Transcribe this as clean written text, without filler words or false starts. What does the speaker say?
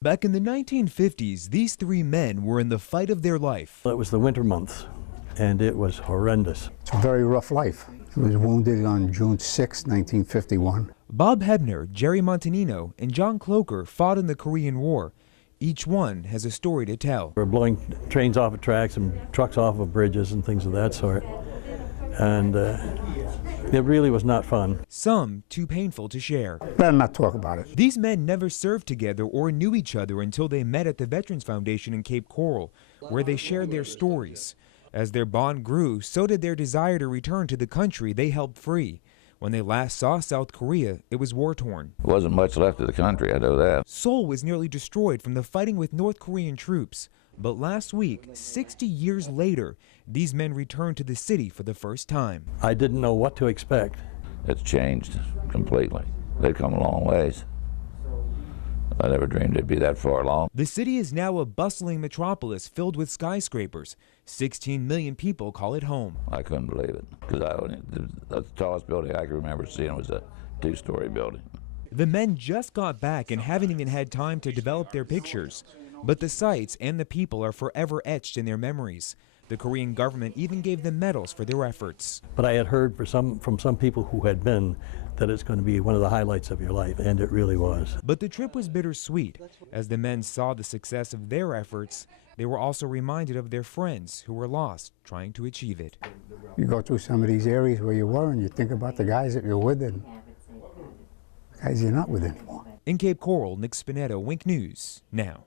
Back in the 1950s, these three men were in the fight of their life. It was the winter months, and it was horrendous. It's a very rough life. He was wounded on June 6, 1951. Bob Hebner, Jerry Montanino, and John Cloker fought in the Korean War. Each one has a story to tell. We're blowing trains off of tracks and trucks off of bridges and things of that sort. And it really was not fun. Some too painful to share. Better not talk about it. These men never served together or knew each other until they met at the Veterans Foundation in Cape Coral, where they shared their stories. As their bond grew, so did their desire to return to the country they helped free. When they last saw South Korea, it was war-torn. There wasn't much left of the country, I know that. Seoul was nearly destroyed from the fighting with North Korean troops. But last week, 60 years later, these men returned to the city for the first time. I didn't know what to expect. It's changed completely. They've come a long ways. I never dreamed it'd be that far along. The city is now a bustling metropolis filled with skyscrapers. 16 million people call it home. I couldn't believe it, because the tallest building I can remember seeing was a two-story building. The men just got back and haven't even had time to develop their pictures. But the sights and the people are forever etched in their memories. The Korean government even gave them medals for their efforts. But I had heard from some people who had been that it's going to be one of the highlights of your life, and it really was. But the trip was bittersweet. As the men saw the success of their efforts, they were also reminded of their friends who were lost trying to achieve it. You go through some of these areas where you were and you think about the guys that you're with and the guys you're not with anymore. In Cape Coral, Nick Spinetto, Wink News, now.